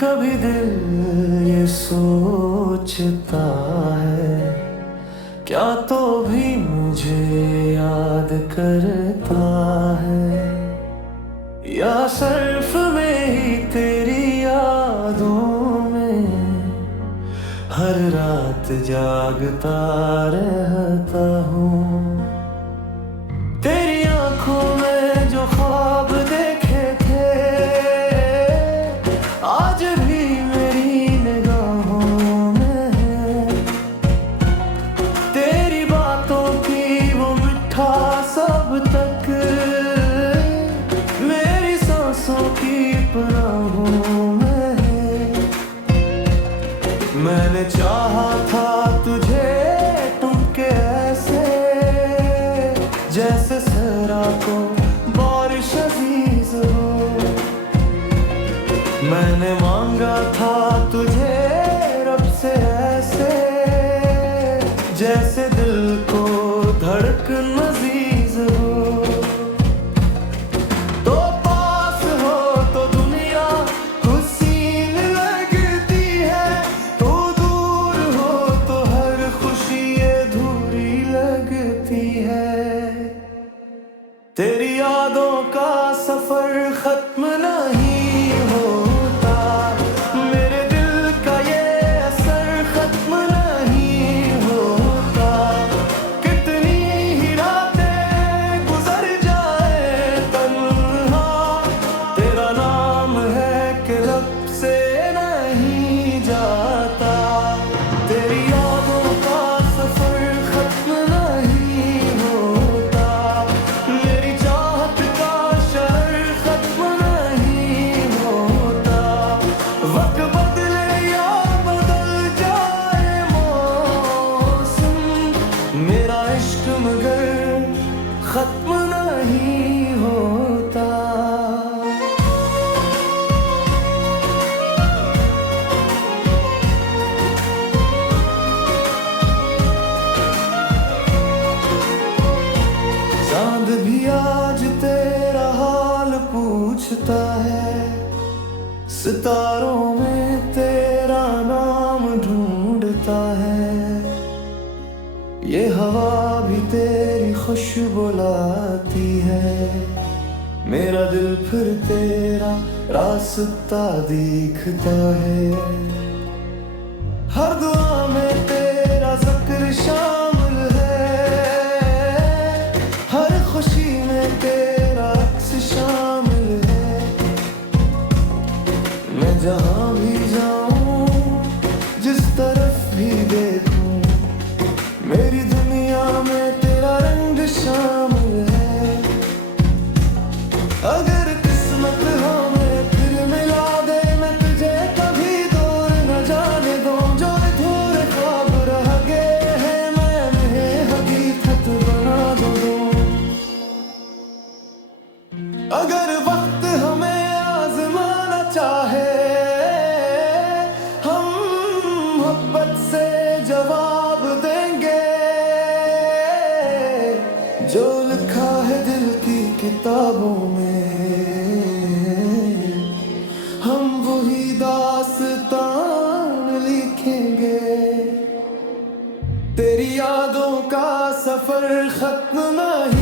कभी दिल ये सोचता है, क्या तो भी मुझे याद करता है, या सिर्फ में ही तेरी यादों में हर रात जागता रहता हूँ। तेरी आंखों में जो ख्वाब देखे थे आज भी मेरी निगाहों में है। तेरी बातों की वो मिठास अब तक मेरी सांसों की पनाहों में है। मैंने चाहा था तुझे तुमके ऐसे, जैसे सहरा को बारिश अजीज हो। मैंने मांगा था तुझे रब से ऐसे, जैसे दिल को धड़कन अजीज हो। तो पास हो तो दुनिया हुसीन लगती है, तो दूर हो तो हर खुशी अधूरी लगती है। तेरी यादों का सफर खत्म नहीं होता, मेरे दिल का ये असर खत्म नहीं होता। कितनी ही रातें गुजर जाए तन्हा, तेरा नाम है कि लब से नहीं जाता। तेरी यादों का सफर खत्म नहीं होता, मेरी चाहत का शहर खत्म नहीं होता। वक्त बदले या बदल जाए मौसम, मेरा इश्क मगर खत्म नहीं होता। चांद भी आज तेरा हाल पूछता है, सितारों में तेरा नाम ढूंढता है। ये हवा भी तेरी खुशबू लाती है, मेरा दिल फिर तेरा रास्ता दिखता है। हर दुआ में तेरा जिक्र शामिल है, हर खुशी में तेरा अक्स शामिल है। मैं जहाँ भी जाऊँ जिस तरफ भी देखूँ, मेरी दुनिया में तेरा रंग शामिल है। अगर किस्मत हमें फिर मिला दे, मैं तुझे कभी दूर न जाने दूँ। जो अधूरे ख्वाब रह गए हैं मैं उन्हें हकीकत बना दूँ। अगर वक्त हमें आजमाना चाहे, हम मोहब्बत से जवाब देंगे। जो लिखा है दिल की किताबों में, हम वही दास्तान लिखेंगे। तेरी यादों का सफर खत्म नहीं